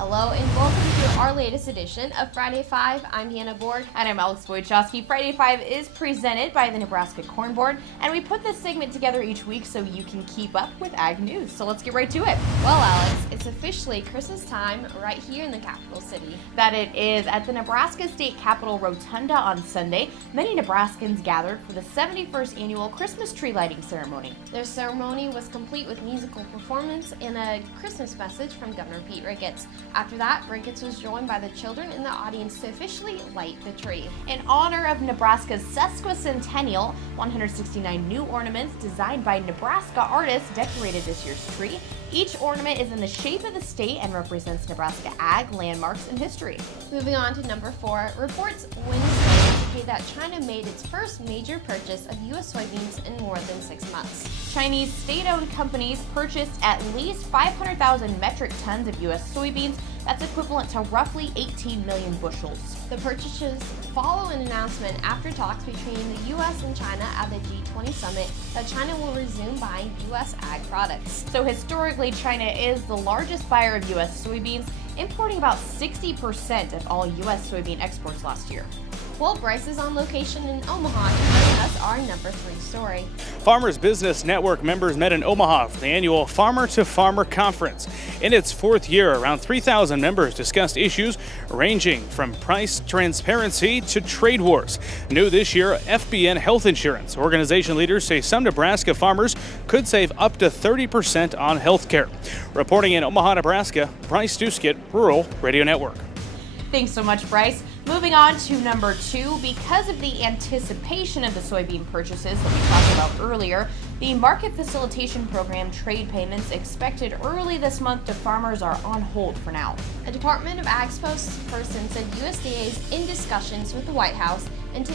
Hello and welcome to our latest edition of Friday 5. I'm Hannah Borg. And I'm Alex Wojcicki. Friday 5 is presented by the Nebraska Corn Board, and we put this segment together each week so you can keep up with ag news. So let's get right to it. Well, Alex, it's officially Christmas time right here in the capital city. That it is. At the Nebraska State Capitol Rotunda on Sunday, many Nebraskans gathered for the 71st annual Christmas tree lighting ceremony. Their ceremony was complete with musical performance and a Christmas message from Governor Pete Ricketts. After that, Ricketts was joined by the children in the audience to officially light the tree. In honor of Nebraska's sesquicentennial, 169 new ornaments designed by Nebraska artists decorated this year's tree. Each ornament is in the shape of the state and represents Nebraska ag, landmarks, and history. Moving on to number 4, reports Wednesday indicate that China made its first major purchase of US soybeans in more than 6 months. Chinese state-owned companies purchased at least 500,000 metric tons of US soybeans. That's equivalent to roughly 18 million bushels. The purchases follow an announcement after talks between the U.S. and China at the G20 summit that China will resume buying U.S. ag products. So historically, China is the largest buyer of U.S. soybeans, importing about 60% of all U.S. soybean exports last year. Well, Bryce is on location in Omaha to bring us our number 3 story. Farmers Business Network members met in Omaha for the annual Farmer to Farmer Conference. In its 4th year, around 3,000 members discussed issues ranging from price transparency to trade wars. New this year, FBN health insurance. Organization leaders say some Nebraska farmers could save up to 30% on health care. Reporting in Omaha, Nebraska, Bryce Duskett, Rural Radio Network. Thanks so much, Bryce. Moving on to number 2, because of the anticipation of the soybean purchases that we talked about earlier, the Market Facilitation Program trade payments expected early this month to farmers are on hold for now. A Department of Ag spokesperson said USDA is in discussions with the White House and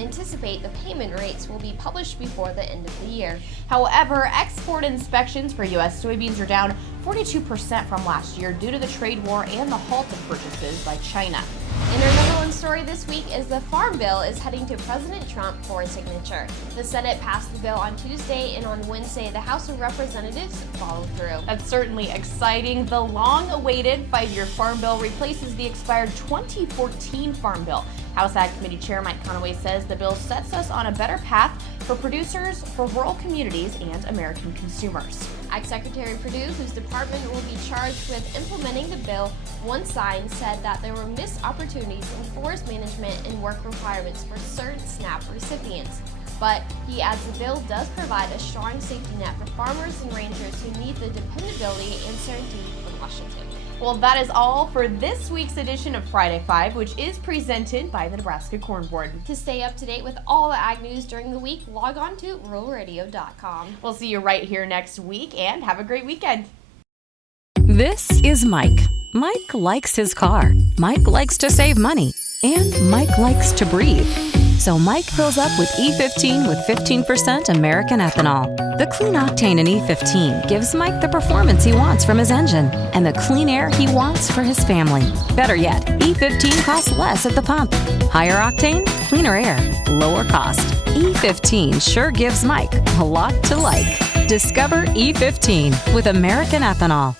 anticipate the payment rates will be published before the end of the year. However, export inspections for U.S. soybeans are down 42% from last year due to the trade war and the halt of purchases by China. And our number 1 story this week is the Farm Bill is heading to President Trump for his signature. The Senate passed the bill on Tuesday, and on Wednesday, the House of Representatives followed through. That's certainly exciting. The long-awaited 5-year Farm Bill replaces the expired 2014 Farm Bill. House Ag Committee Chair Mike Conaway says the bill sets us on a better path for producers, for rural communities, and American consumers. Ag Secretary Perdue, whose department will be charged with implementing the bill, once signed, said that there were missed opportunities in forest management and work requirements for certain SNAP recipients. But he adds the bill does provide a strong safety net for farmers and ranchers who need the dependability and certainty from Washington. Well, that is all for this week's edition of Friday 5, which is presented by the Nebraska Corn Board. To stay up to date with all the ag news during the week, log on to ruralradio.com. We'll see you right here next week, and have a great weekend. This is Mike. Mike likes his car. Mike likes to save money. And Mike likes to breathe. So Mike fills up with E15 with 15% American ethanol. The clean octane in E15 gives Mike the performance he wants from his engine and the clean air he wants for his family. Better yet, E15 costs less at the pump. Higher octane, cleaner air, lower cost. E15 sure gives Mike a lot to like. Discover E15 with American ethanol.